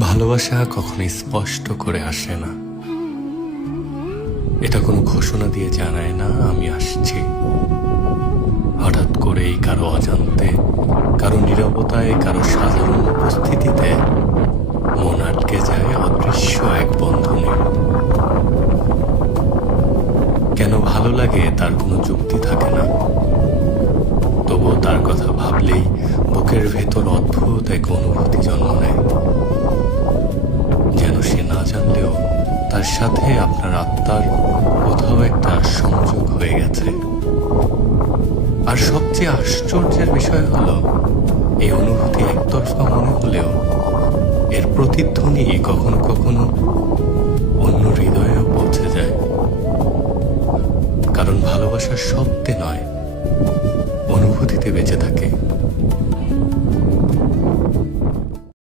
ভালোবাসা কখনো স্পষ্ট করে আসে না, এটা কোনো ঘোষণা দিয়ে জানায় না আমি আসছি। হঠাৎ করেই কারো অজান্তে, কারো নীরবতায়, কারো সাধারণ উপস্থিতিতে মন আটকে যায় অদৃশ্য এক বন্ধনে। কেন ভালো লাগে তার কোনো যুক্তি থাকে না, তবুও তার কথা ভাবলেই বুকের ভেতর অদ্ভুত এক অনুভূতি জন্ম নেয়, যেন সে না জানলেও তার সাথে আপনার আত্মার কোথাও একটা সংযোগ হয়ে গেছে। আর সবচেয়ে আশ্চর্যের বিষয় হলো, এই অনুভূতি একতরফা মনে হলেও এর প্রতিধ্বনি কখনো কখনো অন্য হৃদয়েও পৌঁছে যায়। কারণ ভালোবাসার শব্দে নয়, অনুভূতিতে বেঁচে থাকে।